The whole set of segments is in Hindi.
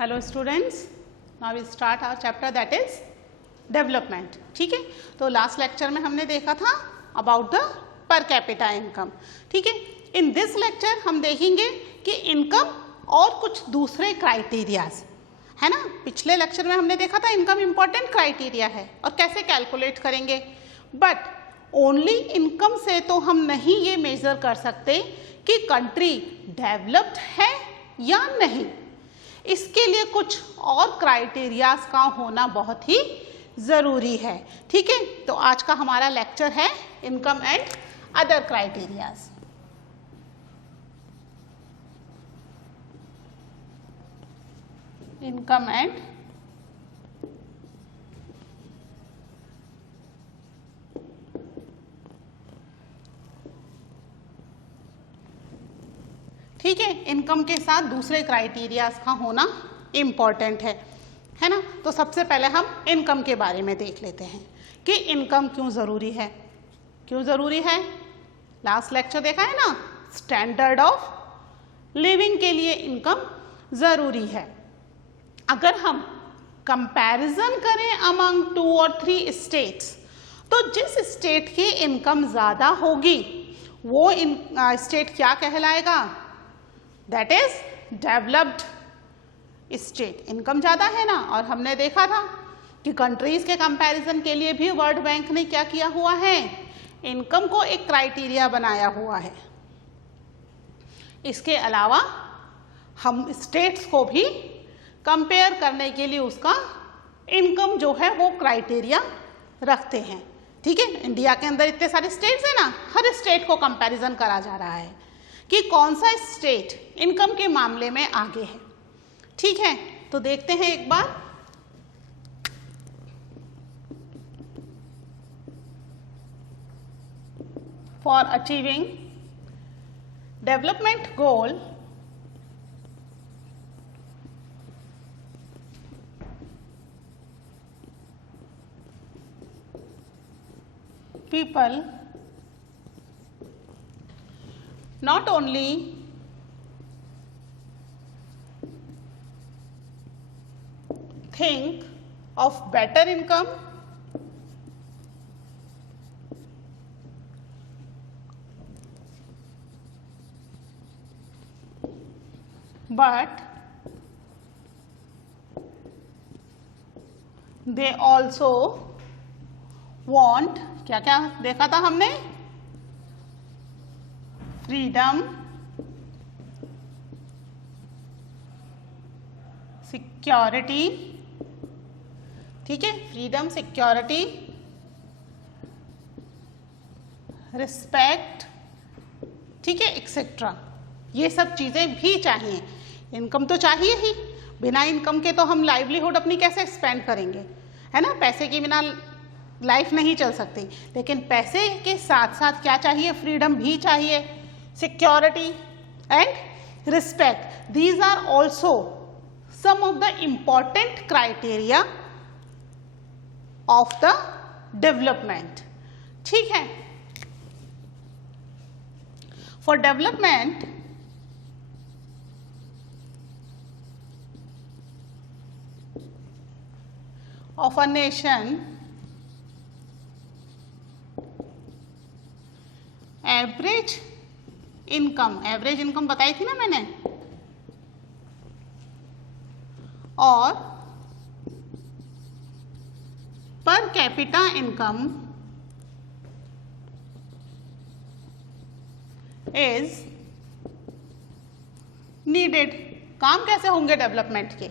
Hello students, now we start our chapter that is development. ठीक है, तो लास्ट लेक्चर में हमने देखा था about the per capita income. ठीक है, इन दिस लेक्चर हम देखेंगे कि इनकम और कुछ दूसरे क्राइटेरियाज है ना। पिछले लेक्चर में हमने देखा था इनकम इंपॉर्टेंट क्राइटेरिया है और कैसे कैलकुलेट करेंगे, बट ओनली इनकम से तो हम नहीं ये मेजर कर सकते कि कंट्री डेवलप्ड है या नहीं। इसके लिए कुछ और क्राइटेरियाज का होना बहुत ही ज़रूरी है। ठीक है, तो आज का हमारा लेक्चर है income and other criterias. Income and ठीक है, इनकम के साथ दूसरे क्राइटेरियाज का होना इम्पॉर्टेंट है ना। तो सबसे पहले हम इनकम के बारे में देख लेते हैं कि इनकम क्यों ज़रूरी है। क्यों ज़रूरी है? लास्ट लेक्चर देखा है ना, स्टैंडर्ड ऑफ लिविंग के लिए इनकम ज़रूरी है। अगर हम कंपैरिजन करें अमंग 2 और 3 स्टेट्स, तो जिस स्टेट की इनकम ज़्यादा होगी वो स्टेट क्या कहलाएगा? That is developed state. Income ज़्यादा है ना, और हमने देखा था कि कंट्रीज के कंपैरिजन के लिए भी वर्ल्ड बैंक ने क्या किया हुआ है, इनकम को एक क्राइटेरिया बनाया हुआ है। इसके अलावा हम स्टेट्स को भी कंपेयर करने के लिए उसका इनकम जो है वो क्राइटेरिया रखते हैं। ठीक है, इंडिया के अंदर इतने सारे स्टेट्स हैं ना, हर स्टेट को कंपैरिजन करा जा रहा है कि कौन सा स्टेट इनकम के मामले में आगे है। ठीक है, तो देखते हैं एक बार। For achieving development goal, people not only think of better income, but they also want, क्या क्या देखा था हमने? फ्रीडम, सिक्योरिटी, ठीक है, फ्रीडम, सिक्योरिटी, रिस्पेक्ट, ठीक है, एक्सेट्रा। ये सब चीजें भी चाहिए। इनकम तो चाहिए ही, बिना इनकम के तो हम लाइवलीहुड अपनी कैसे स्पेंड करेंगे, है ना। पैसे के बिना लाइफ नहीं चल सकती, लेकिन पैसे के साथ साथ क्या चाहिए? फ्रीडम भी चाहिए, security and respect. These are also some of the important criteria of the development. ठीक है, for development of a nation, average income बताई थी ना मैंने, और पर कैपिटा इनकम इज नीडेड। काम कैसे होंगे डेवलपमेंट के?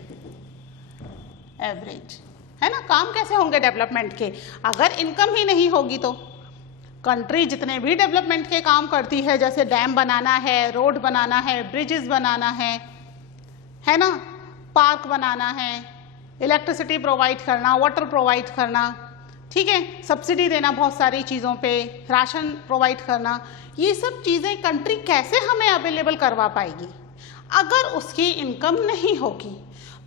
एवरेज, है ना। काम कैसे होंगे डेवलपमेंट के? अगर इनकम ही नहीं होगी तो कंट्री जितने भी डेवलपमेंट के काम करती है, जैसे डैम बनाना है, रोड बनाना है, ब्रिजेस बनाना है ना, पार्क बनाना है, इलेक्ट्रिसिटी प्रोवाइड करना, वाटर प्रोवाइड करना, ठीक है, सब्सिडी देना बहुत सारी चीज़ों पे, राशन प्रोवाइड करना, ये सब चीज़ें कंट्री कैसे हमें अवेलेबल करवा पाएगी अगर उसकी इनकम नहीं होगी?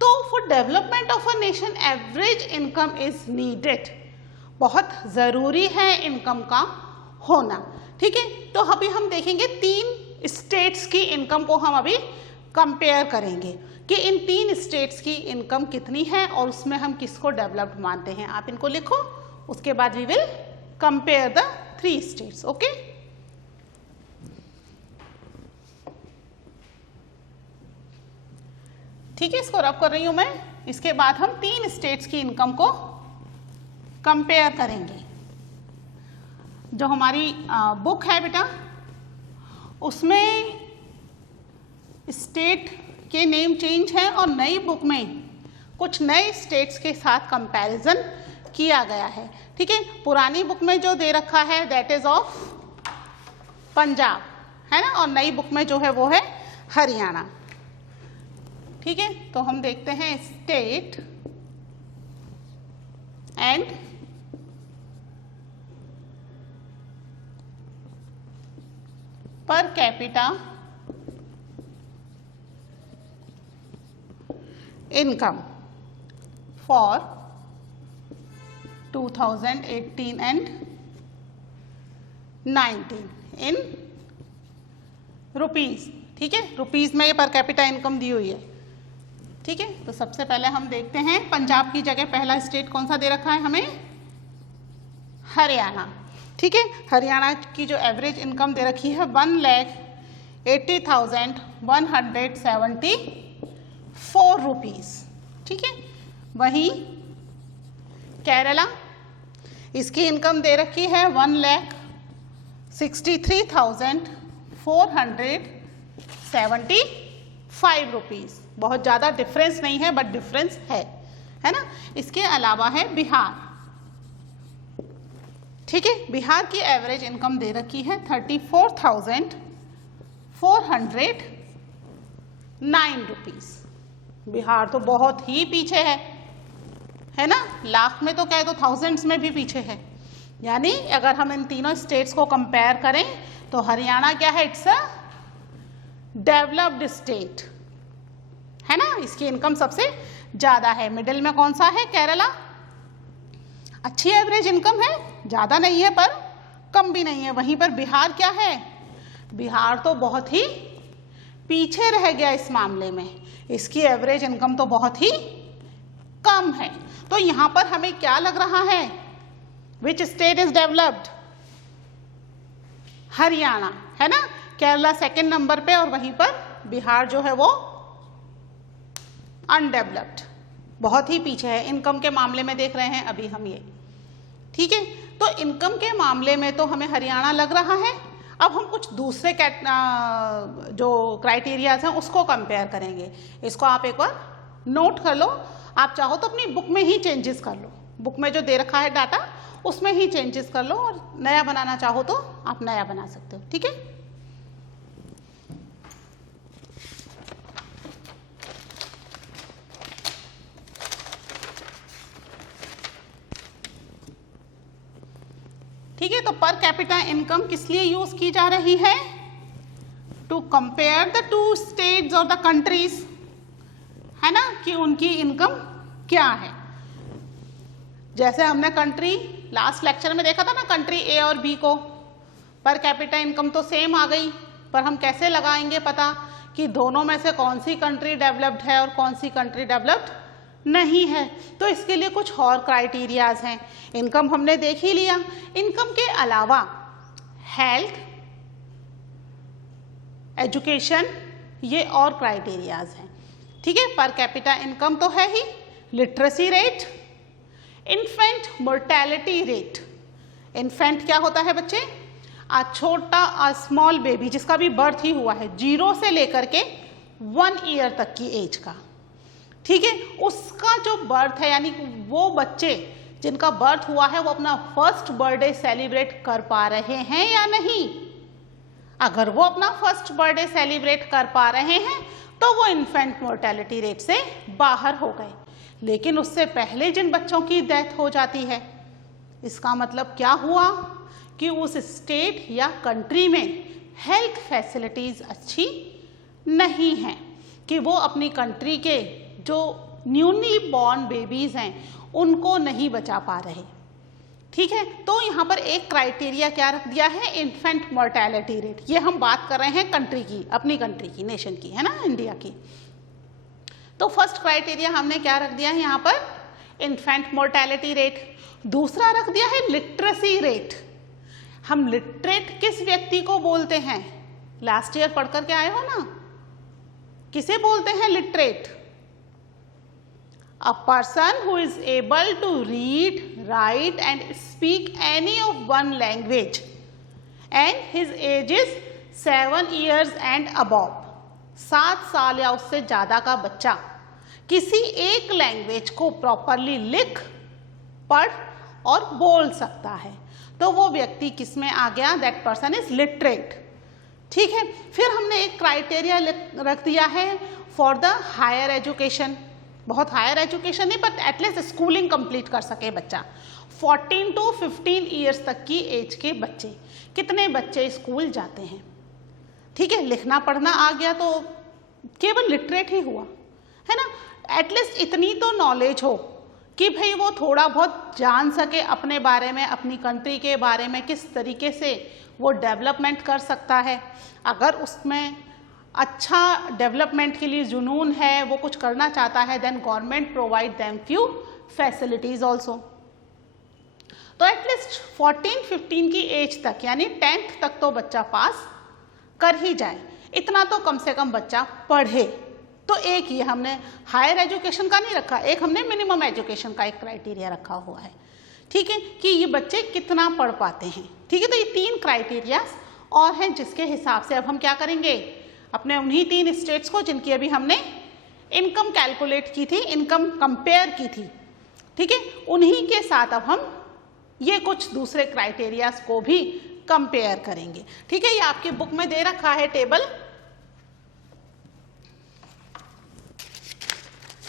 तो for development of a nation average income is needed. बहुत ज़रूरी है इनकम का होना। ठीक है, तो अभी हम देखेंगे 3 स्टेट्स की इनकम को हम अभी कंपेयर करेंगे कि इन 3 स्टेट्स की इनकम कितनी है और उसमें हम किसको डेवलप्ड मानते हैं। आप इनको लिखो, उसके बाद we will compare the 3 states. Okay, ठीक है, इसको रब कर रही हूं मैं। इसके बाद हम 3 स्टेट्स की इनकम को कंपेयर करेंगे। जो हमारी बुक है बेटा, उसमें स्टेट के नेम चेंज है और नई बुक में कुछ नए स्टेट्स के साथ कंपैरिजन किया गया है। ठीक है, पुरानी बुक में जो दे रखा है दैट इज ऑफ पंजाब, है ना, और नई बुक में जो है वो है हरियाणा। ठीक है, तो हम देखते हैं state and per capita income for 2018 and 19 in rupees. ठीक है, रुपीज में ये पर कैपिटा इनकम दी हुई है। ठीक है, तो सबसे पहले हम देखते हैं पंजाब की जगह पहला स्टेट कौन सा दे रखा है हमें, हरियाणा। ठीक है, हरियाणा की जो एवरेज इनकम दे रखी है 1,80,174 रुपीज। ठीक है, वहीं केरला, इसकी इनकम दे रखी है 1,63,475 रुपीज। बहुत ज़्यादा डिफरेंस नहीं है, बट डिफरेंस है ना। इसके अलावा है बिहार। ठीक है, बिहार की एवरेज इनकम दे रखी है 34,409 रुपीज। बिहार तो बहुत ही पीछे है ना, लाख में तो क्या है तो थाउजेंड्स में भी पीछे है। यानी अगर हम इन तीनों स्टेट्स को कंपेयर करें तो हरियाणा क्या है, इट्स अ डेवलप्ड स्टेट, है ना, इसकी इनकम सबसे ज्यादा है। मिडिल में कौन सा है, केरला, अच्छी एवरेज इनकम है, ज्यादा नहीं है पर कम भी नहीं है। वहीं पर बिहार क्या है, बिहार तो बहुत ही पीछे रह गया इस मामले में, इसकी एवरेज इनकम तो बहुत ही कम है। तो यहां पर हमें क्या लग रहा है, which state is developed, Haryana, है ना, केरला सेकंड नंबर पे और वहीं पर बिहार जो है वो अनडेवलप्ड, बहुत ही पीछे है। इनकम के मामले में देख रहे हैं अभी हम ये। ठीक है, तो इनकम के मामले में तो हमें हरियाणा लग रहा है। अब हम कुछ दूसरे जो क्राइटेरियाज हैं उसको कंपेयर करेंगे। इसको आप एक बार नोट कर लो, आप चाहो तो अपनी बुक में ही चेंजेस कर लो, बुक में जो दे रखा है डाटा उसमें ही चेंजेस कर लो, और नया बनाना चाहो तो आप नया बना सकते हो। ठीक है, ठीक है, तो पर कैपिटा इनकम किस लिए यूज की जा रही है, to compare the two states और द कंट्रीज, है ना, कि उनकी इनकम क्या है। जैसे हमने कंट्री लास्ट लेक्चर में देखा था ना, कंट्री ए और बी को पर कैपिटा इनकम तो सेम आ गई, पर हम कैसे लगाएंगे पता कि दोनों में से कौन सी कंट्री डेवलप्ड है और कौन सी कंट्री डेवलप्ड नहीं है। तो इसके लिए कुछ और क्राइटेरियाज हैं। इनकम हमने देख ही लिया, इनकम के अलावा हेल्थ, एजुकेशन, ये और क्राइटेरियाज हैं। ठीक है, पर कैपिटा इनकम तो है ही, literacy rate, infant mortality rate. Infant क्या होता है बच्चे, छोटा स्मॉल बेबी जिसका भी बर्थ ही हुआ है 0 से लेकर के 1 ईयर तक की एज का। ठीक है, उसका जो बर्थ है, यानी वो बच्चे जिनका बर्थ हुआ है वो अपना फर्स्ट बर्थडे सेलिब्रेट कर पा रहे हैं या नहीं। अगर वो अपना फर्स्ट बर्थडे सेलिब्रेट कर पा रहे हैं तो वो इन्फेंट मोर्टेलिटी रेट से बाहर हो गए। लेकिन उससे पहले जिन बच्चों की डेथ हो जाती है, इसका मतलब क्या हुआ कि उस स्टेट या कंट्री में हेल्थ फैसिलिटीज अच्छी नहीं हैं, कि वो अपनी कंट्री के जो न्यूली बॉर्न बेबीज हैं उनको नहीं बचा पा रहे। ठीक है, तो यहाँ पर एक क्राइटेरिया क्या रख दिया है, इन्फेंट मोर्टेलिटी रेट। ये हम बात कर रहे हैं कंट्री की, अपनी कंट्री की, नेशन की, है ना, इंडिया की। तो फर्स्ट क्राइटेरिया हमने क्या रख दिया है यहाँ पर, इन्फेंट मोर्टेलिटी रेट। दूसरा रख दिया है लिटरेसी रेट। हम लिटरेट किस व्यक्ति को बोलते हैं, लास्ट ईयर पढ़ करके आए हो ना, किसे बोलते हैं literate? A person who is able to read, write and speak any of one language and his age is 7 years and above। 7 साल या उससे ज़्यादा का बच्चा किसी एक लैंग्वेज को प्रॉपरली लिख, पढ़ और बोल सकता है, तो वो व्यक्ति किस में आ गया, दैट पर्सन इज लिटरेट। ठीक है, फिर हमने एक क्राइटेरिया रख दिया है फॉर द हायर एजुकेशन। बहुत हायर एजुकेशन नहीं, बट एटलीस्ट स्कूलिंग कंप्लीट कर सके बच्चा। 14 to 15 ईयर्स तक की एज के बच्चे, कितने बच्चे स्कूल जाते हैं? ठीक है, लिखना पढ़ना आ गया तो केवल लिटरेट ही हुआ, है ना। एटलीस्ट इतनी तो नॉलेज हो कि भाई वो थोड़ा बहुत जान सके अपने बारे में, अपनी कंट्री के बारे में, किस तरीके से वो डेवलपमेंट कर सकता है। अगर उसमें अच्छा डेवलपमेंट के लिए जुनून है, वो कुछ करना चाहता है, then government provide them few facilities also. तो एटलीस्ट 14-15 की एज तक, यानी 10th तक तो बच्चा पास कर ही जाए, इतना तो कम से कम बच्चा पढ़े। तो एक ये हमने हायर एजुकेशन का नहीं रखा, एक हमने मिनिमम एजुकेशन का एक क्राइटेरिया रखा हुआ है। ठीक है, कि ये बच्चे कितना पढ़ पाते हैं। ठीक है, तो ये 3 क्राइटेरियाज और हैं जिसके हिसाब से अब हम क्या करेंगे, अपने उन्हीं 3 स्टेट्स को जिनकी अभी हमने इनकम कैलकुलेट की थी, इनकम कंपेयर की थी, ठीक है, उन्हीं के साथ अब हम ये कुछ दूसरे क्राइटेरियाज को भी कंपेयर करेंगे। ठीक है, ये आपकी बुक में दे रखा है टेबल,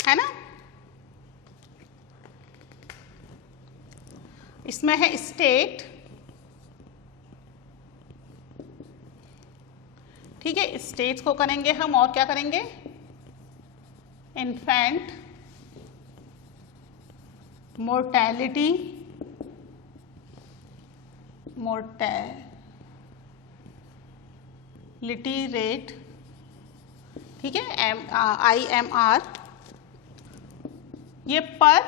है ना। इसमें है स्टेट, ठीक है, स्टेट्स को करेंगे हम, और क्या करेंगे, इन्फेंट मोर्टेलिटी रेट, ठीक है, IMR, ये पर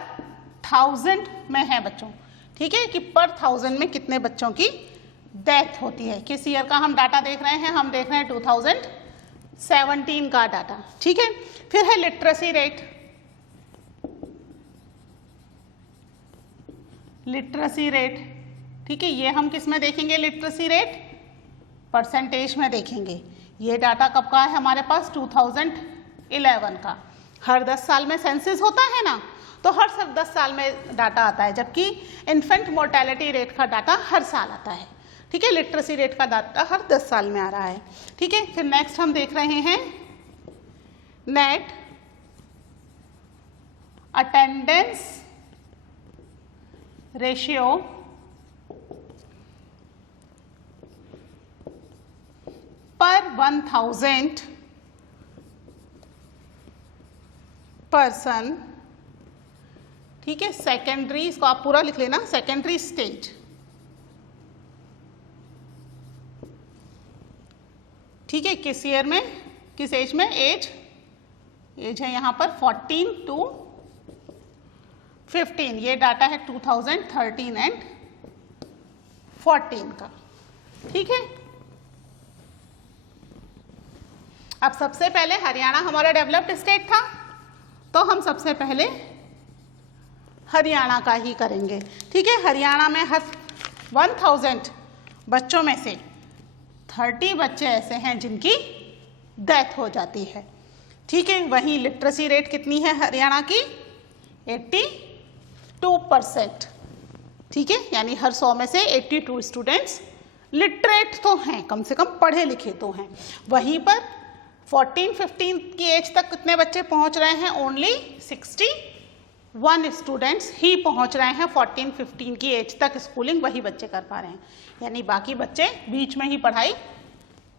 1000 में है बच्चों। ठीक है, कि पर 1000 में कितने बच्चों की डेथ होती है। किस ईयर का हम डाटा देख रहे हैं, हम देख रहे हैं 2017 का डाटा। ठीक है, फिर है लिटरेसी रेट। लिटरेसी रेट, ठीक है, ये हम किस में देखेंगे, लिटरेसी रेट परसेंटेज में देखेंगे। ये डाटा कब का है हमारे पास, 2011 का। हर 10 साल में सेंसस होता है ना, तो हर 10 साल में डाटा आता है, जबकि इन्फेंट मोर्टेलिटी रेट का डाटा हर साल आता है। ठीक है, लिटरेसी रेट का डाटा हर 10 साल में आ रहा है। ठीक है, फिर नेक्स्ट हम देख रहे हैं नेट अटेंडेंस रेशियो पर 1000 पर्सन। ठीक है, सेकेंडरी, इसको आप पूरा लिख लेना, सेकेंडरी स्टेज। ठीक है, किस ईयर में, किस एज में, एज है यहाँ पर 14 to 15। ये डाटा है 2013 एंड 14 का। ठीक है, अब सबसे पहले हरियाणा हमारा डेवलप्ड स्टेट था, तो हम सबसे पहले हरियाणा का ही करेंगे। ठीक है, हरियाणा में हर 1000 बच्चों में से 30 बच्चे ऐसे हैं जिनकी डेथ हो जाती है। ठीक है, वहीं लिटरेसी रेट कितनी है हरियाणा की, 82%। ठीक है, यानी हर 100 में से 82 स्टूडेंट्स लिटरेट तो हैं, कम से कम पढ़े लिखे तो हैं। वहीं पर 14-15 की एज तक कितने बच्चे पहुंच रहे हैं, ओनली 61 स्टूडेंट्स ही पहुंच रहे हैं 14-15 की एज तक स्कूलिंग, वही बच्चे कर पा रहे हैं, यानी बाकी बच्चे बीच में ही पढ़ाई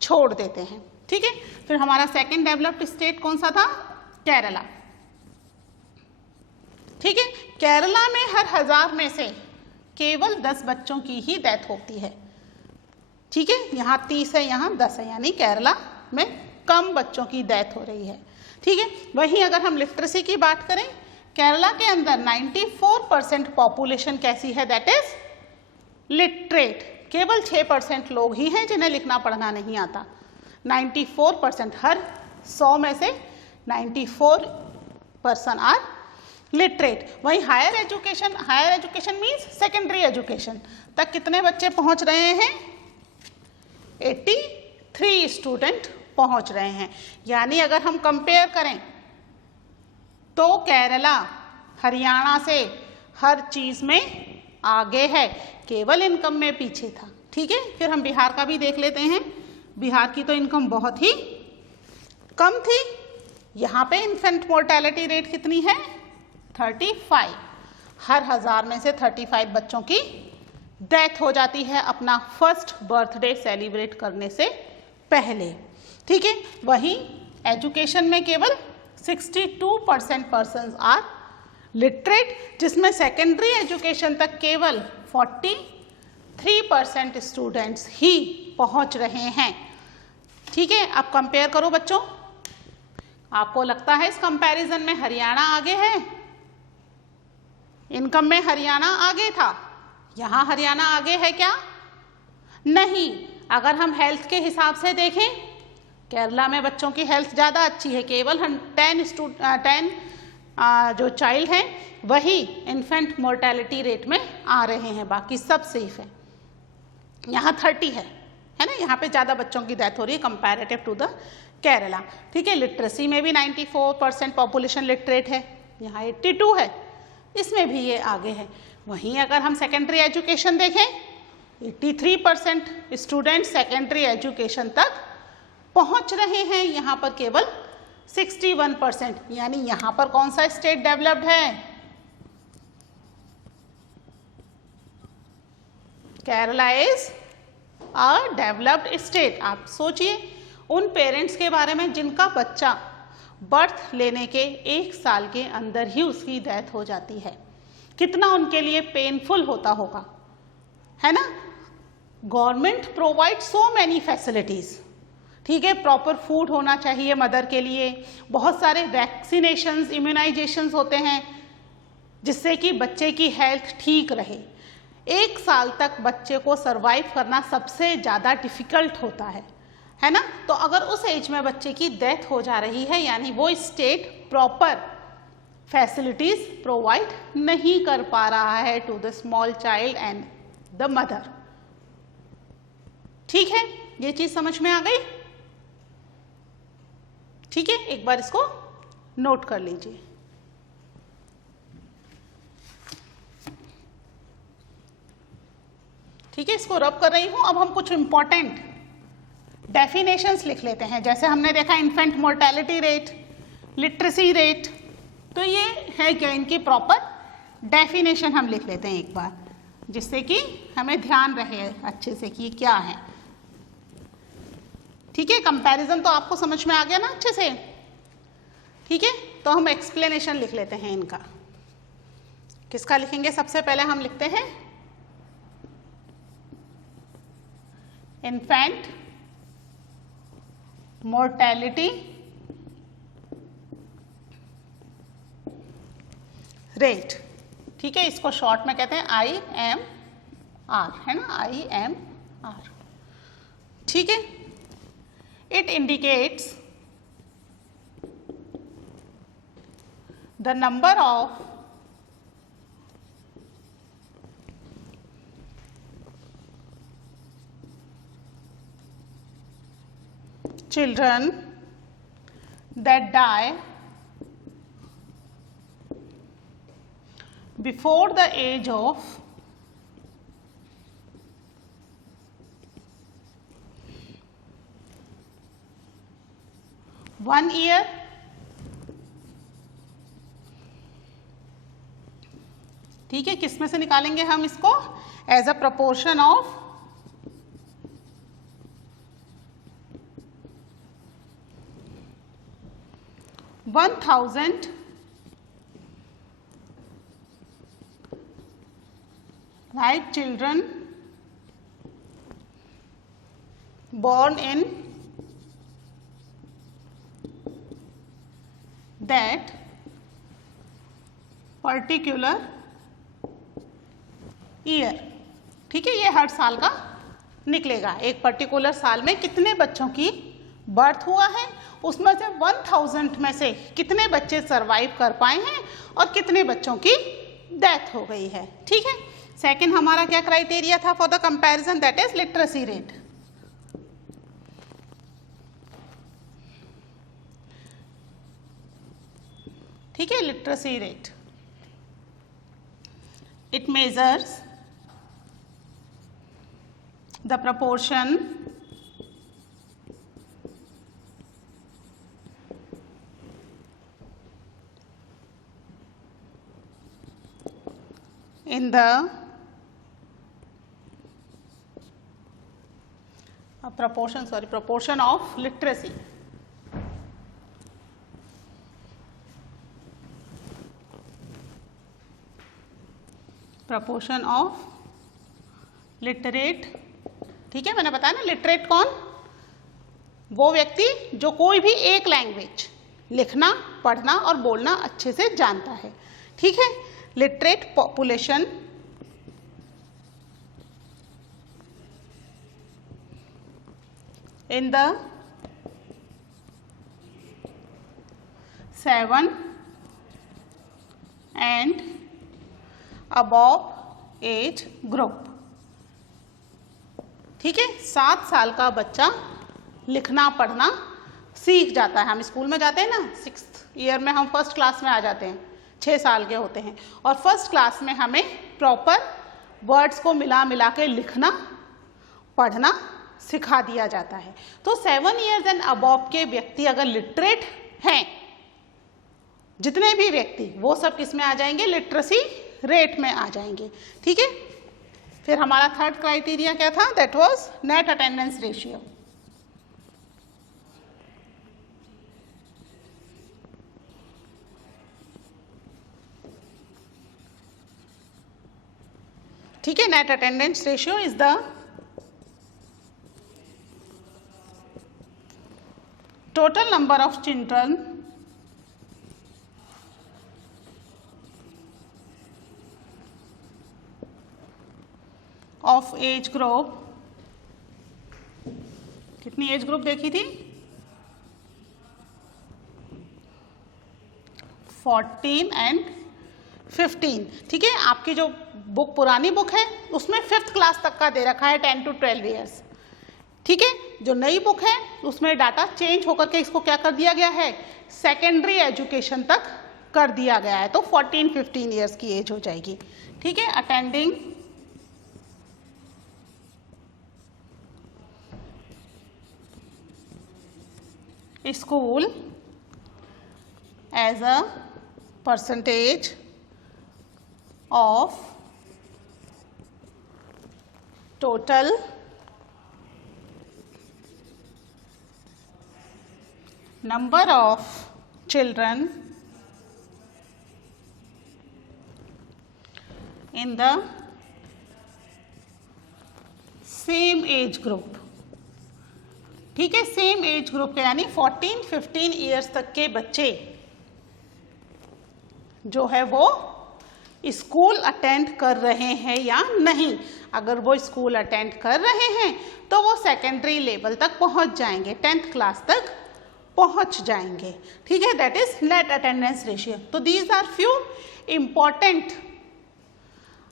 छोड़ देते हैं। ठीक है, फिर हमारा सेकंड डेवलप्ड स्टेट कौन सा था, केरला। ठीक है, केरला में हर 1000 में से केवल 10 बच्चों की ही डेथ होती है। ठीक है, यहाँ 30 है, यहाँ 10 है, यानी केरला में कम बच्चों की डेथ हो रही है। ठीक है, वहीं अगर हम लिटरेसी की बात करें, केरला के अंदर 94% पॉपुलेशन कैसी है, दैट इज लिटरेट। केवल 6% लोग ही हैं जिन्हें लिखना पढ़ना नहीं आता। 94%, हर 100 में से 94% आर लिटरेट। वहीं higher education means secondary education तक कितने बच्चे पहुंच रहे हैं, 83 स्टूडेंट पहुंच रहे हैं। यानी अगर हम कंपेयर करें तो केरला हरियाणा से हर चीज में आगे है, केवल इनकम में पीछे था। ठीक है, फिर हम बिहार का भी देख लेते हैं। बिहार की तो इनकम बहुत ही कम थी। यहाँ पे इन्फेंट मोर्टेलिटी रेट कितनी है, 35। हर 1000 में से 35 बच्चों की डेथ हो जाती है अपना फर्स्ट बर्थडे सेलिब्रेट करने से पहले। ठीक है, वहीं एजुकेशन में केवल 62% पर्सन्स आर लिटरेट, जिसमें सेकेंडरी एजुकेशन तक केवल 43% स्टूडेंट्स ही पहुंच रहे हैं। ठीक है, अब कंपेयर करो बच्चों, आपको लगता है इस कंपैरिजन में हरियाणा आगे है? इनकम में हरियाणा आगे था, यहां हरियाणा आगे है क्या? नहीं। अगर हम हेल्थ के हिसाब से देखें, केरला में बच्चों की हेल्थ ज़्यादा अच्छी है। केवल 10 जो चाइल्ड हैं वही इन्फेंट मोर्टेलिटी रेट में आ रहे हैं, बाकी सब सेफ है। यहाँ 30 है ना, यहाँ पे ज़्यादा बच्चों की डेथ हो रही है कंपैरेटिव टू द केरला। ठीक है, लिटरेसी में भी 94% पॉपुलेशन लिटरेट है, यहाँ 82 है, इसमें भी ये आगे है। वहीं अगर हम सेकेंडरी एजुकेशन देखें, 83% स्टूडेंट सेकेंडरी एजुकेशन तक पहुंच रहे हैं, यहाँ पर केवल 61%। यानी यहाँ पर कौन सा स्टेट डेवलप्ड है? Kerala is a developed state. आप सोचिए उन पेरेंट्स के बारे में जिनका बच्चा बर्थ लेने के 1 साल के अंदर ही उसकी डेथ हो जाती है, कितना उनके लिए पेनफुल होता होगा, है ना। Government provide so many facilities. ठीक है, प्रॉपर फूड होना चाहिए मदर के लिए, बहुत सारे वैक्सीनेशंस, इम्यूनाइजेशंस होते हैं जिससे कि बच्चे की हेल्थ ठीक रहे। 1 साल तक बच्चे को सरवाइव करना सबसे ज़्यादा डिफिकल्ट होता है ना। तो अगर उस एज में बच्चे की डेथ हो जा रही है, यानी वो स्टेट प्रॉपर फैसिलिटीज प्रोवाइड नहीं कर पा रहा है to the small child and the mother. ठीक है, ये चीज समझ में आ गई? ठीक है, एक बार इसको नोट कर लीजिए। ठीक है, इसको रब कर रही हूं। अब हम कुछ इंपॉर्टेंट डेफिनेशंस लिख लेते हैं। जैसे हमने देखा infant mortality rate, literacy rate, तो ये है क्या, इनकी प्रॉपर डेफिनेशन हम लिख लेते हैं एक बार, जिससे कि हमें ध्यान रहे अच्छे से कि क्या है। ठीक है, कंपैरिजन तो आपको समझ में आ गया ना अच्छे से? ठीक है, तो हम एक्सप्लेनेशन लिख लेते हैं इनका। किसका लिखेंगे? सबसे पहले हम लिखते हैं इन्फेंट मोर्टेलिटी रेट। ठीक है, इसको शॉर्ट में कहते हैं IMR, है ना, IMR। ठीक है, it indicates the number of children that die before the age of 1 year ठीक है, किस में से निकालेंगे हम इसको? As a proportion of 1000 that children born in that particular year, ठीक है, ये हर साल का निकलेगा। एक पर्टिकुलर साल में कितने बच्चों की बर्थ हुआ है, उसमें से 1000 में से कितने बच्चे सरवाइव कर पाए हैं और कितने बच्चों की डेथ हो गई है। ठीक है, सेकंड हमारा क्या क्राइटेरिया था for the comparison, that is literacy rate. ठीक है, literacy rate, it measures the proportion in the proportion of literacy. Proportion of literate, ठीक है, मैंने बताया ना लिटरेट कौन, वो व्यक्ति जो कोई भी एक लैंग्वेज लिखना, पढ़ना और बोलना अच्छे से जानता है। ठीक है, literate population in the 7 and above age group. ठीक है, 7 साल का बच्चा लिखना पढ़ना सीख जाता है। हम स्कूल में जाते हैं ना, 6th ईयर में हम फर्स्ट क्लास में आ जाते हैं, 6 साल के होते हैं, और फर्स्ट क्लास में हमें प्रॉपर वर्ड्स को मिला मिला के लिखना पढ़ना सिखा दिया जाता है। तो 7 ईयर्स एंड अबव के व्यक्ति अगर लिटरेट हैं, जितने भी व्यक्ति, वो सब किस में आ जाएंगे, लिटरेसी रेट में आ जाएंगे। ठीक है, फिर हमारा थर्ड क्राइटेरिया क्या था, that was net attendance ratio. ठीक है, net attendance ratio is the total number of children of age group, कितनी एज ग्रुप देखी थी, 14 and 15। ठीक है, आपकी जो बुक पुरानी बुक है उसमें 5th क्लास तक का दे रखा है, 10 to 12 ईयर्स। ठीक है, जो नई बुक है उसमें डाटा चेंज होकर के इसको क्या कर दिया गया है, सेकेंडरी एजुकेशन तक कर दिया गया है, तो 14-15 ईयर्स की एज हो जाएगी। ठीक है, attending school as a percentage of total number of children in the same age group। ठीक है, सेम एज ग्रुप के यानी 14-15 ईयर्स तक के बच्चे जो है वो स्कूल अटेंड कर रहे हैं या नहीं। अगर वो स्कूल अटेंड कर रहे हैं तो वो सेकेंडरी लेवल तक पहुंच जाएंगे, 10th क्लास तक पहुंच जाएंगे। ठीक है, that is net attendance ratio. तो these are few important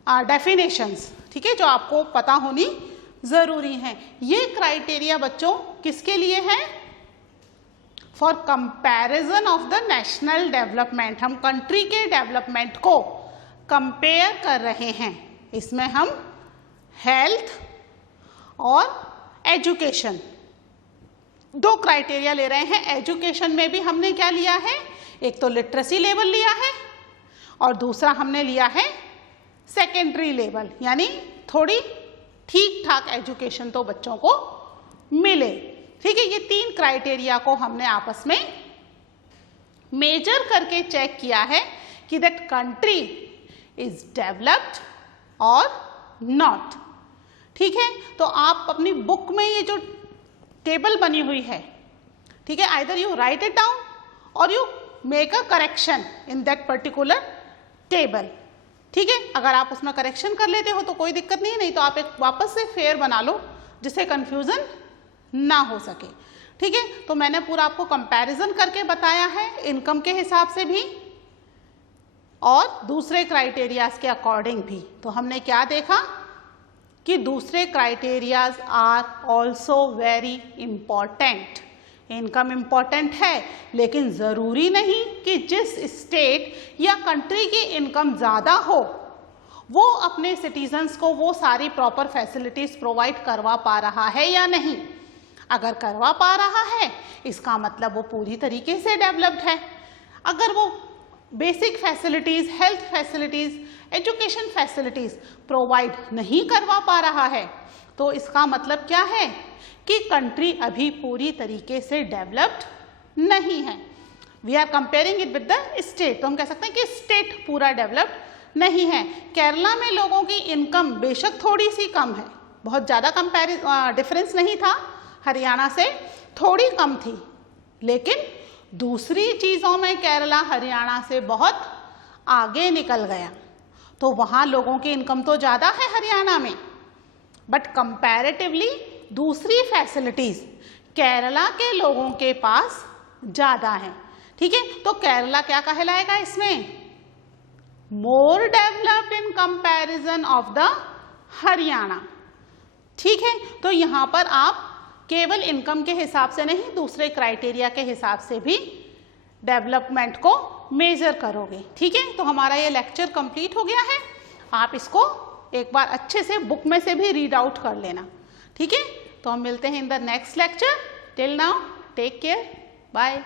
definitions, ठीक है, जो आपको पता होनी जरूरी है। ये क्राइटेरिया बच्चों किसके लिए है, for comparison of the national development. हम कंट्री के डेवलपमेंट को कंपेयर कर रहे हैं। इसमें हम हेल्थ और एजुकेशन 2 क्राइटेरिया ले रहे हैं। एजुकेशन में भी हमने क्या लिया है, एक तो लिटरेसी लेवल लिया है और दूसरा हमने लिया है सेकेंडरी लेवल, यानी थोड़ी ठीक ठाक एजुकेशन तो बच्चों को मिले। ठीक है, ये 3 क्राइटेरिया को हमने आपस में मेजर करके चेक किया है कि दैट कंट्री इज डेवलप्ड और नॉट। ठीक है, तो आप अपनी बुक में ये जो टेबल बनी हुई है, ठीक है, either you write it down और you make a correction in that particular table. ठीक है, अगर आप उसमें करेक्शन कर लेते हो तो कोई दिक्कत नहीं है, नहीं तो आप एक वापस से फेयर बना लो जिससे कंफ्यूजन ना हो सके। ठीक है, तो मैंने पूरा आपको कंपैरिजन करके बताया है इनकम के हिसाब से भी और दूसरे क्राइटेरियाज के अकॉर्डिंग भी। तो हमने क्या देखा कि दूसरे criterias are also very important. Income important है, लेकिन ज़रूरी नहीं कि जिस स्टेट या कंट्री की इनकम ज़्यादा हो वो अपने सिटीजन्स को वो सारी प्रॉपर फैसिलिटीज़ प्रोवाइड करवा पा रहा है या नहीं। अगर करवा पा रहा है इसका मतलब वो पूरी तरीके से डेवलप्ड है। अगर वो basic facilities, health facilities, education facilities provide नहीं करवा पा रहा है तो इसका मतलब क्या है कि कंट्री अभी पूरी तरीके से डेवलप्ड नहीं है। We are comparing it with the state, तो हम कह सकते हैं कि स्टेट पूरा डेवलप्ड नहीं है। केरला में लोगों की इनकम बेशक थोड़ी सी कम है, बहुत ज़्यादा डिफरेंस नहीं था हरियाणा से, थोड़ी कम थी, लेकिन दूसरी चीज़ों में केरला हरियाणा से बहुत आगे निकल गया। तो वहाँ लोगों की इनकम तो ज़्यादा है हरियाणा में, बट कंपैरेटिवली दूसरी फैसिलिटीज़ केरला के लोगों के पास ज़्यादा है। ठीक है, तो केरला क्या कहलाएगा इसमें? More developed in comparison of the Haryana. ठीक है, तो यहाँ पर आप केवल इनकम के हिसाब से नहीं, दूसरे क्राइटेरिया के हिसाब से भी डेवलपमेंट को मेजर करोगे। ठीक है, तो हमारा ये लेक्चर कंप्लीट हो गया है। आप इसको एक बार अच्छे से बुक में से भी रीड आउट कर लेना। ठीक है, तो हम मिलते हैं in the next lecture. Till now take care, bye.